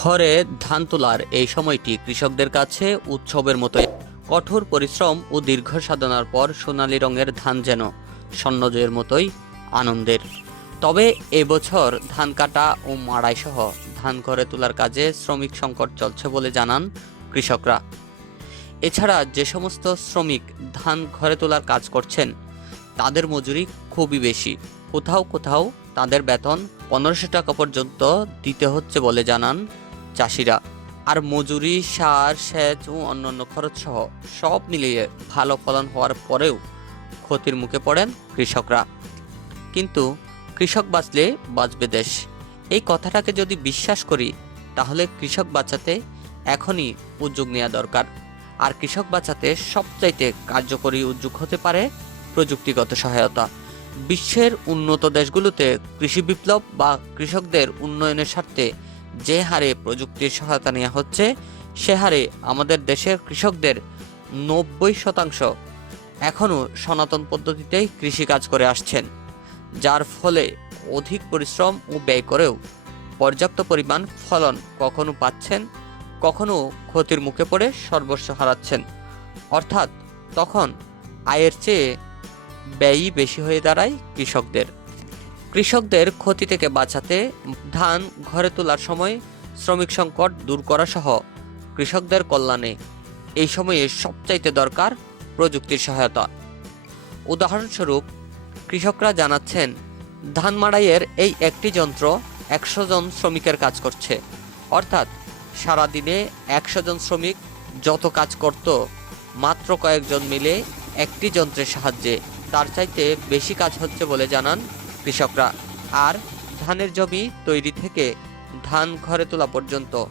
খড়ে ধান তোলার এই সময়টি কৃষকদের কাছে উৎসবের মতোই। কঠোর পরিশ্রম ও দীর্ঘ সাধনার পর সোনালী রঙের ধান যেন স্বর্ণজয়ের মতোই আনন্দের। তবে এবছর ধান কাটা ও মাড়াই সহ ধান ঘরে তোলার কাজে শ্রমিক সংকট চলছে বলে জানান কৃষকরা। এছাড়া যে সমস্ত শ্রমিক ধান ঘরে তোলার কাজ করছেন, তাদের মজুরি খুবই বেশি। কোথাও কোথাও তাদের বেতন পনেরোশো টাকা পর্যন্ত দিতে হচ্ছে বলে জানান চাষিরা। আর মজুরি, সার, সেচ ও অন্যান্য খরচ সহ সব মিলিয়ে ভালো ফলন হওয়ার পরেও ক্ষতির মুখে পড়েন কৃষকরা। কিন্তু কৃষক বাঁচলে বাঁচবে দেশ। এই কথাটাকে যদি বিশ্বাস করি, তাহলে কৃষক বাঁচাতে এখনই উদ্যোগ নেওয়া দরকার। আর কৃষক বাঁচাতে সবচাইতে কার্যকরী উদ্যোগ হতে পারে প্রযুক্তিগত সহায়তা। বিশ্বের উন্নত দেশগুলোতে কৃষি বিপ্লব বা কৃষকদের উন্নয়নের স্বার্থে যে হারে প্রযুক্তির সহায়তা নেওয়া হচ্ছে, সে হারে আমাদের দেশের কৃষকদের নব্বই শতাংশ এখনও সনাতন পদ্ধতিতেই কৃষিকাজ করে আসছেন, যার ফলে অধিক পরিশ্রম ও ব্যয় করেও পর্যাপ্ত পরিমাণ ফলন কখনো পাচ্ছেন, কখনো ক্ষতির মুখে পড়ে সর্বস্ব হারাচ্ছেন। অর্থাৎ তখন আয়ের চেয়ে ব্যয়ই বেশি হয়ে দাঁড়ায় কৃষকদের। কৃষকদের ক্ষতি থেকে বাঁচাতে ধান ঘরে তোলার সময় শ্রমিক সংকট দূর করা সহ কৃষকদের কল্যাণে এই সময়ে সবচাইতে দরকার প্রযুক্তির সহায়তা। উদাহরণস্বরূপ, কৃষকরা জানাচ্ছেন, ধান মাড়াইয়ের এই একটি যন্ত্র একশো জন শ্রমিকের কাজ করছে। অর্থাৎ সারাদিনে একশো জন শ্রমিক যত কাজ করত, মাত্র কয়েকজন মিলে একটি যন্ত্রের সাহায্যে। তার চাইতে বেশি কাজ হচ্ছে বলে জানান কৃষকরা। আর ধানের জমি তৈরি থেকে ধান ঘরে তোলা পর্যন্ত।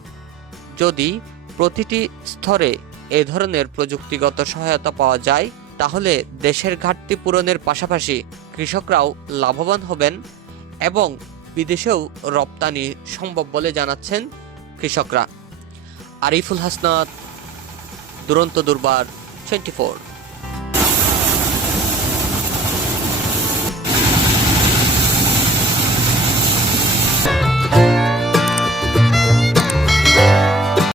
যদি প্রতিটি স্তরে এ ধরনের প্রযুক্তিগত সহায়তা পাওয়া যায়, তাহলে দেশের ঘাটতি পূরণের পাশাপাশি কৃষকরাও লাভবান হবেন এবং বিদেশেও রপ্তানি সম্ভব বলে জানাচ্ছেন কৃষকরা। আরিফুল হাসনাত, দুরন্ত দুর্বার, টোয়েন্টি ফোর।